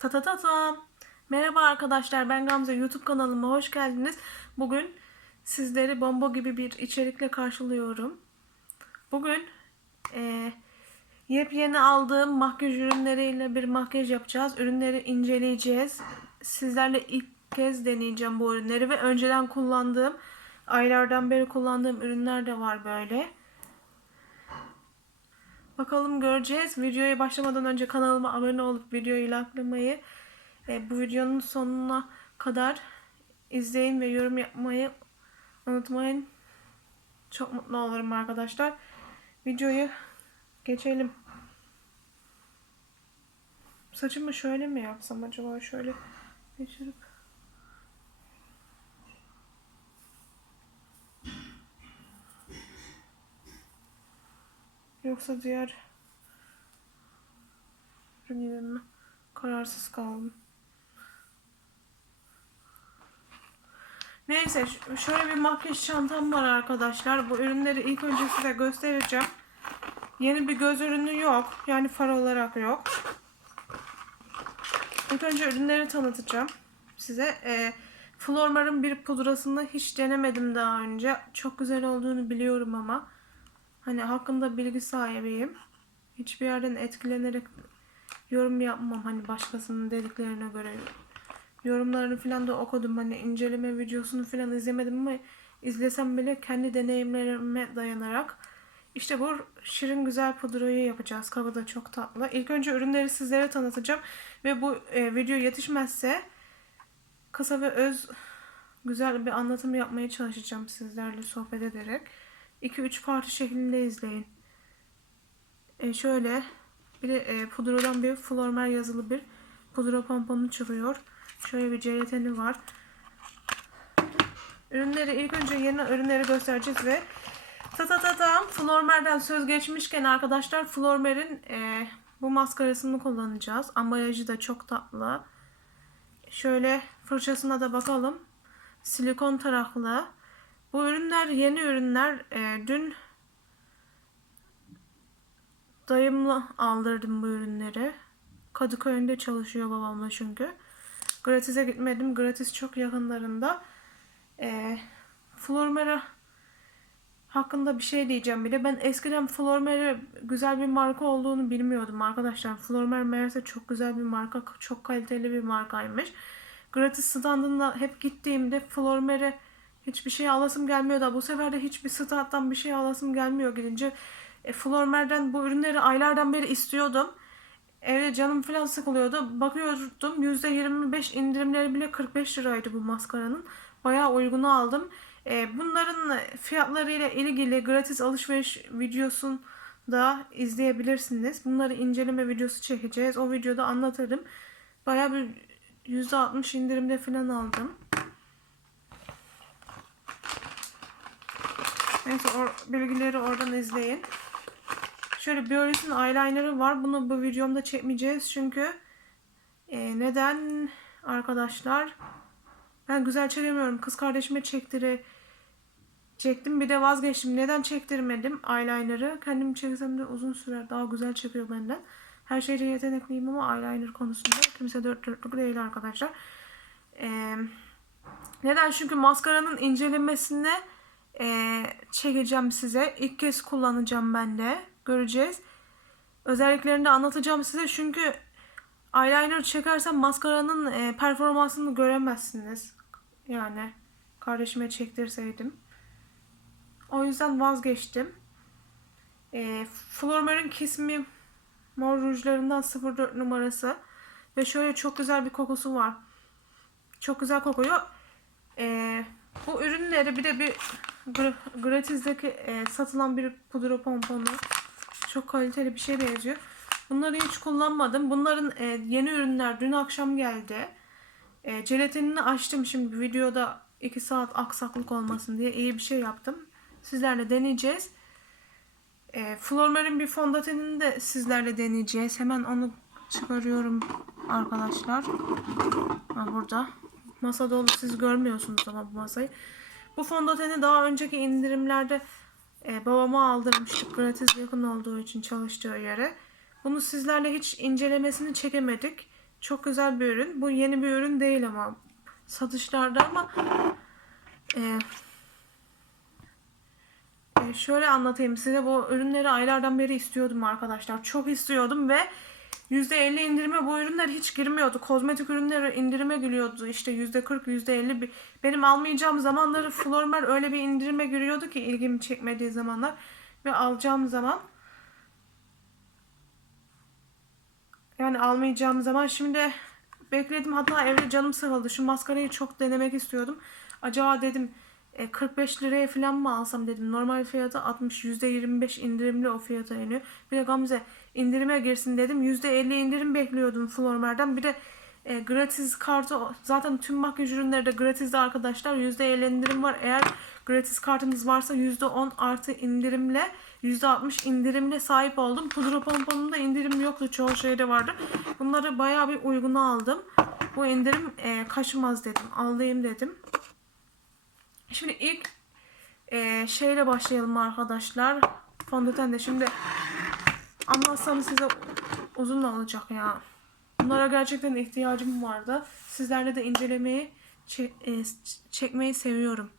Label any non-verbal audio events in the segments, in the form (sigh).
Ta ta ta ta. Merhaba arkadaşlar ben Gamze YouTube kanalıma hoş geldiniz. Bugün sizleri bomba gibi bir içerikle karşılıyorum. Bugün eee yepyeni aldığım makyaj ürünleriyle bir makyaj yapacağız. Ürünleri inceleyeceğiz. Sizlerle ilk kez deneyeceğim bu ürünleri ve önceden kullandığım aylardan beri kullandığım ürünler de var böyle. Bakalım göreceğiz. Videoya başlamadan önce kanalıma abone olup videoyu likelamayı, e, bu videonun sonuna kadar izleyin ve yorum yapmayı unutmayın. Çok mutlu olurum arkadaşlar. Videoyu geçelim. Saçımı şöyle mi yapsam acaba şöyle geçirip Yoksa diğer ürünlerim mi? Kararsız kaldım. Neyse şöyle bir makyaj çantam var arkadaşlar. Bu ürünleri ilk önce size göstereceğim. Yeni bir göz ürünü yok. Yani far olarak yok. İlk önce ürünleri tanıtacağım size. E, Flormar'ın bir pudrasını hiç denemedim daha önce. Çok güzel olduğunu biliyorum ama. Hani hakkında bilgi sahibiyim. Hiçbir yerden etkilenerek yorum yapmam. Hani başkasının dediklerine göre. Yorumlarını falan da okudum. Hani inceleme videosunu falan izlemedim ama izlesem bile kendi deneyimlerime dayanarak. İşte bu şirin güzel pudrayı yapacağız. Kabı da çok tatlı. İlk önce ürünleri sizlere tanıtacağım. Ve bu e, video yetişmezse kısa ve öz güzel bir anlatım yapmaya çalışacağım sizlerle sohbet ederek. 2-3 parti şeklinde izleyin. E, şöyle bir e, pudradan bir Flormer yazılı bir pudra pomponu çıkıyor. Şöyle bir jelatini var. Ürünleri ilk önce yeni ürünleri göstereceğiz ve ta ta ta tam Flormer'den söz geçmişken arkadaşlar Flormer'in e, bu maskarasını kullanacağız. Ambalajı da çok tatlı. Şöyle fırçasına da bakalım. Silikon taraklı. Bu ürünler yeni ürünler. E, dün dayımla aldırdım bu ürünleri. Kadıköy'ünde çalışıyor babamla çünkü. Gratis'e gitmedim. Gratis çok yakınlarında. E, Flormera hakkında bir şey diyeceğim bir de. Ben eskiden Flormera güzel bir marka olduğunu bilmiyordum arkadaşlar. Flormer meğerse çok güzel bir marka. Çok kaliteli bir markaymış. Gratis standında hep gittiğimde Flormer'e hiçbir şey alasım gelmiyordu. Bu sefer de hiçbir standdan bir şey alasım gelmiyor gidince. E, Flormer'den bu ürünleri aylardan beri istiyordum. Evde canım falan sıkılıyordu. Bakıyordum %25 indirimleri bile 45 liraydı bu maskaranın. Bayağı uygunu aldım. E, bunların fiyatlarıyla ilgili gratis alışveriş videosunu da izleyebilirsiniz. Bunları inceleme videosu çekeceğiz. O videoda anlatırım. Bayağı bir %60 indirimde falan aldım. Neyse or- bilgileri oradan izleyin. Şöyle Biolis'in eyeliner'ı var. Bunu bu videomda çekmeyeceğiz çünkü e, neden arkadaşlar ben güzel çekemiyorum. Kız kardeşime çektire çektim bir de vazgeçtim. Neden çektirmedim eyeliner'ı? Kendim çeksem de uzun sürer. Daha güzel çekiyor benden. Her şeyde yetenekliyim ama eyeliner konusunda kimse dört dörtlük değil arkadaşlar. Ee, neden? Çünkü maskaranın incelemesine e, çekeceğim size. İlk kez kullanacağım ben de. Göreceğiz. Özelliklerini de anlatacağım size. Çünkü eyeliner çekersem maskaranın e, performansını göremezsiniz. Yani kardeşime çektirseydim. O yüzden vazgeçtim. E, Flormer'in Kiss Me Mor rujlarından 04 numarası. Ve şöyle çok güzel bir kokusu var. Çok güzel kokuyor. Ee, bu ürünleri bir de bir gra- gratis'deki e, satılan bir pudra pomponu. Çok kaliteli bir şey benziyor. Bunları hiç kullanmadım. Bunların e, yeni ürünler dün akşam geldi. E, jelatinini açtım şimdi videoda 2 saat aksaklık olmasın diye iyi bir şey yaptım. Sizlerle deneyeceğiz. E, Flormer'in bir fondötenini de sizlerle deneyeceğiz. Hemen onu çıkarıyorum arkadaşlar. Ha, burada. Masa dolu siz görmüyorsunuz ama bu masayı. Bu fondöteni daha önceki indirimlerde e, babama aldırmıştık. Gratis yakın olduğu için çalıştığı yere. Bunu sizlerle hiç incelemesini çekemedik. Çok güzel bir ürün. Bu yeni bir ürün değil ama satışlarda ama e, e, şöyle anlatayım size bu ürünleri aylardan beri istiyordum arkadaşlar. Çok istiyordum ve %50 indirime bu ürünler hiç girmiyordu. Kozmetik ürünleri indirime giriyordu. İşte %40, %50. bir- Benim almayacağım zamanları Flormer öyle bir indirime giriyordu ki ilgimi çekmediği zamanlar. Ve alacağım zaman yani almayacağım zaman şimdi bekledim hatta evde canım sıkıldı. Şu maskarayı çok denemek istiyordum. Acaba dedim e, 45 liraya falan mı alsam dedim. Normal fiyatı 60 %25 indirimli o fiyata iniyor. Bir de Gamze indirime girsin dedim. %50 indirim bekliyordum Flormer'den. Bir de e, gratis kartı zaten tüm makyaj ürünleri de gratisde arkadaşlar. %50 indirim var. Eğer gratis kartınız varsa %10 artı indirimle %60 indirimle sahip oldum. Pudra pomponunda indirim yoktu. Çoğu şeyde vardı. Bunları bayağı bir uyguna aldım. Bu indirim e, kaçmaz dedim. Alayım dedim. Şimdi ilk e, şeyle başlayalım arkadaşlar. Fondöten de şimdi anlatsam size uzun olacak ya. Bunlara gerçekten ihtiyacım vardı. Sizlerle de incelemeyi çe- e, çekmeyi seviyorum.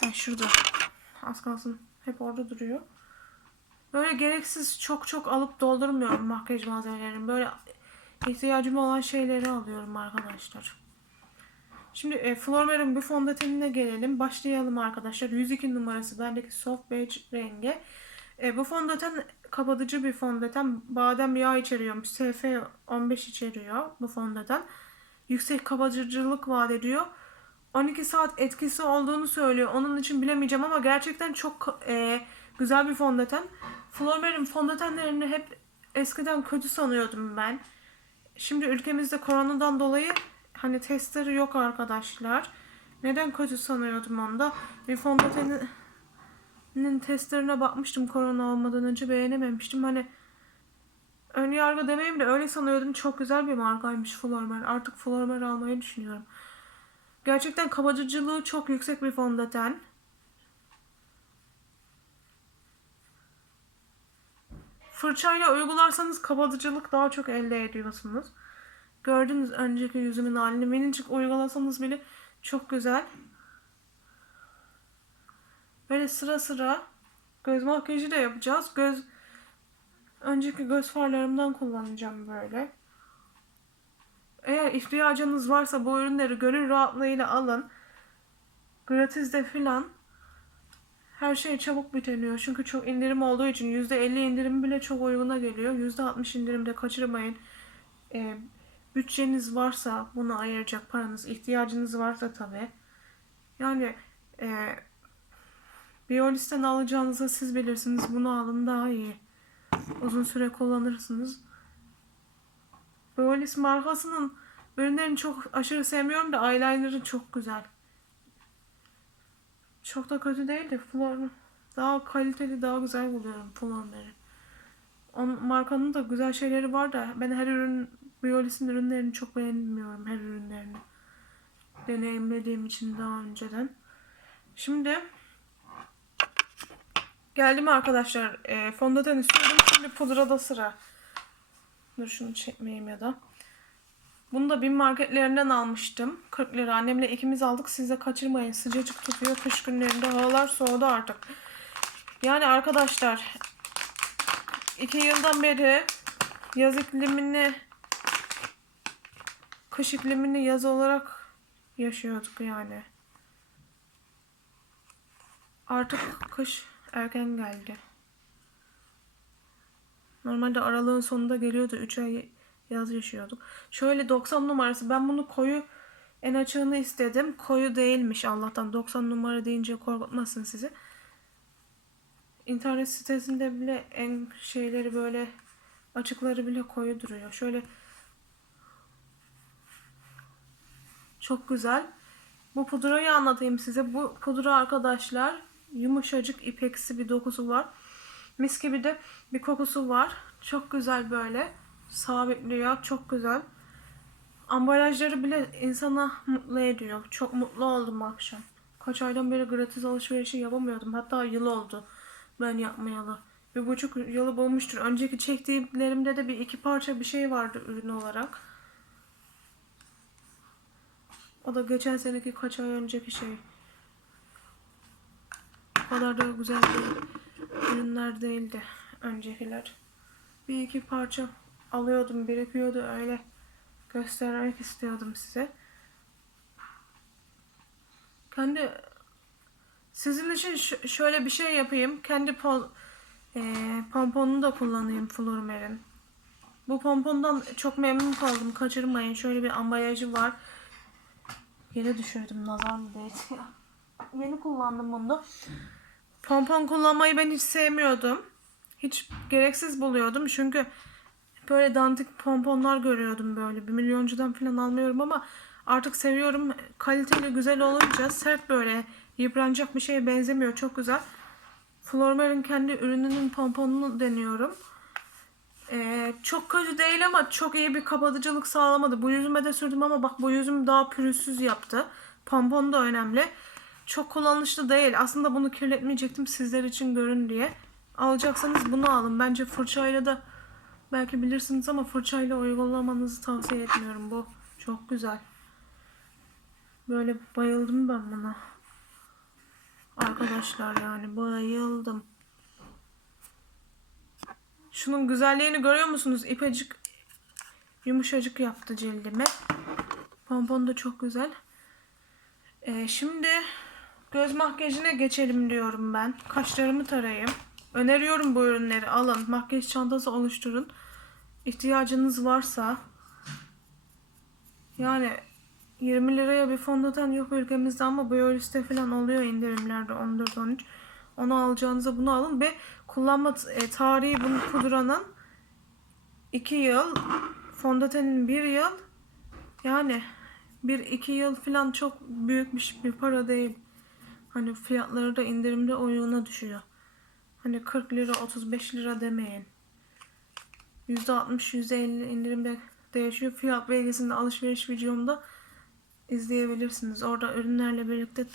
Ha şurada. Az kalsın. Hep orada duruyor. Böyle gereksiz çok çok alıp doldurmuyorum makyaj malzemelerini. Böyle ihtiyacım olan şeyleri alıyorum arkadaşlar. Şimdi e, Flormer'in bir fondötenine gelelim. Başlayalım arkadaşlar. 102 numarası bendeki soft beige rengi. E, bu fondöten kapatıcı bir fondöten. Badem yağı içeriyormuş. SF15 içeriyor bu fondöten. Yüksek kapatıcılık vaat ediyor. 12 saat etkisi olduğunu söylüyor. Onun için bilemeyeceğim ama gerçekten çok e, güzel bir fondöten. Flormer'in fondötenlerini hep eskiden kötü sanıyordum ben. Şimdi ülkemizde koronadan dolayı hani testleri yok arkadaşlar. Neden kötü sanıyordum onda? Bir fondötenin testlerine bakmıştım korona olmadan önce beğenememiştim. Hani ön yargı demeyeyim de öyle sanıyordum. Çok güzel bir markaymış Flormer. Artık Flormer almayı düşünüyorum. Gerçekten kapatıcılığı çok yüksek bir fondöten. Fırçayla uygularsanız kapatıcılık daha çok elde ediyorsunuz. Gördünüz önceki yüzümün halini. Minicik uygulasanız bile çok güzel. Böyle sıra sıra göz makyajı da yapacağız. Göz önceki göz farlarımdan kullanacağım böyle. Eğer ihtiyacınız varsa bu ürünleri gönül rahatlığıyla alın. Gratis'de filan her şey çabuk biteniyor. Çünkü çok indirim olduğu için %50 indirim bile çok uyguna geliyor. %60 indirimde kaçırmayın. Ee, bütçeniz varsa bunu ayıracak paranız, ihtiyacınız varsa tabi. Yani e, Biolis'ten alacağınızı siz bilirsiniz. Bunu alın daha iyi. Uzun süre kullanırsınız. Biolis markasının ürünlerini çok aşırı sevmiyorum da eyeliner'ı çok güzel. Çok da kötü değil de daha kaliteli, daha güzel buluyorum Flor'ları. Onun markanın da güzel şeyleri var da ben her ürün Biolis'in ürünlerini çok beğenmiyorum her ürünlerini. Deneyimlediğim için daha önceden. Şimdi geldim arkadaşlar. E, fondöten istiyordum. Şimdi pudrada sıra. Dur şunu çekmeyeyim ya da. Bunu da bin marketlerinden almıştım. 40 lira. Annemle ikimiz aldık. Siz de kaçırmayın. Sıcacık tutuyor. Kış günlerinde havalar soğudu artık. Yani arkadaşlar iki yıldan beri yaz iklimini kış iklimini yaz olarak yaşıyorduk yani. Artık kış erken geldi. Normalde aralığın sonunda geliyordu. 3 ay yaz yaşıyorduk. Şöyle 90 numarası. Ben bunu koyu en açığını istedim. Koyu değilmiş Allah'tan. 90 numara deyince korkutmasın sizi. İnternet sitesinde bile en şeyleri böyle açıkları bile koyu duruyor. Şöyle çok güzel. Bu pudrayı anlatayım size. Bu pudra arkadaşlar yumuşacık ipeksi bir dokusu var. Mis gibi de bir kokusu var. Çok güzel böyle. Sabitliyor. Çok güzel. Ambalajları bile insana mutlu ediyor. Çok mutlu oldum akşam. Kaç aydan beri gratis alışverişi yapamıyordum. Hatta yıl oldu ben yapmayalı. bir buçuk yılı bulmuştur. Önceki çektiğimlerimde de bir iki parça bir şey vardı ürün olarak. O da geçen seneki kaç ay önceki şey. O kadar da güzel değil. ürünler değildi öncekiler. Bir iki parça alıyordum, birikiyordu öyle göstermek istiyordum size. Kendi sizin için şöyle bir şey yapayım. Kendi pol, eee pomponunu da kullanayım Flormer'in. Bu pompondan çok memnun kaldım. Kaçırmayın. Şöyle bir ambalajı var. Yere düşürdüm. Nazar mı değdi ya? (laughs) Yeni kullandım bunu. Pompon kullanmayı ben hiç sevmiyordum. Hiç gereksiz buluyordum. Çünkü böyle dandik pomponlar görüyordum böyle. Bir milyoncudan falan almıyorum ama artık seviyorum. Kaliteli güzel olunca sert böyle yıpranacak bir şeye benzemiyor. Çok güzel. Flormer'in kendi ürününün pomponunu deniyorum. Ee, çok kötü değil ama çok iyi bir kapatıcılık sağlamadı. Bu yüzüme de sürdüm ama bak bu yüzüm daha pürüzsüz yaptı. Pompon da önemli. Çok kullanışlı değil. Aslında bunu kirletmeyecektim sizler için görün diye. Alacaksanız bunu alın. Bence fırçayla da belki bilirsiniz ama fırçayla uygulamanızı tavsiye etmiyorum. Bu çok güzel. Böyle bayıldım ben buna. Arkadaşlar yani bayıldım. Şunun güzelliğini görüyor musunuz? İpecik yumuşacık yaptı cildimi. Pompon da çok güzel. Ee, şimdi göz makyajına geçelim diyorum ben. Kaşlarımı tarayayım. Öneriyorum bu ürünleri alın. Makyaj çantası oluşturun. İhtiyacınız varsa yani 20 liraya bir fondöten yok ülkemizde ama Biolis'te falan oluyor indirimlerde 14-13. Onu alacağınıza bunu alın ve kullanma e, tarihi bunun pudranın 2 yıl, fondötenin 1 yıl. Yani 1-2 yıl falan çok büyük bir, bir para değil. Hani fiyatları da indirimde uyguna düşüyor. Hani 40 lira 35 lira demeyin. %60 %50 indirimde değişiyor. Fiyat belgesinde alışveriş videomda izleyebilirsiniz. Orada ürünlerle birlikte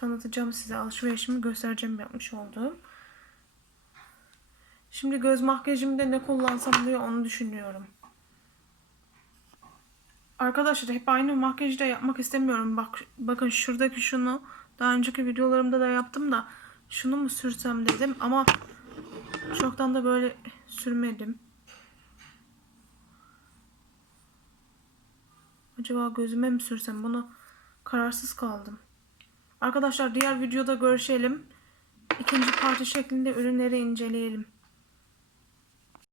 tanıtacağım size alışverişimi göstereceğim yapmış olduğum. Şimdi göz makyajımda ne kullansam diye onu düşünüyorum. Arkadaşlar hep aynı makyajı da yapmak istemiyorum. Bak bakın şuradaki şunu daha önceki videolarımda da yaptım da şunu mu sürsem dedim ama çoktan da böyle sürmedim. Acaba gözüme mi sürsem bunu kararsız kaldım. Arkadaşlar diğer videoda görüşelim. İkinci parti şeklinde ürünleri inceleyelim.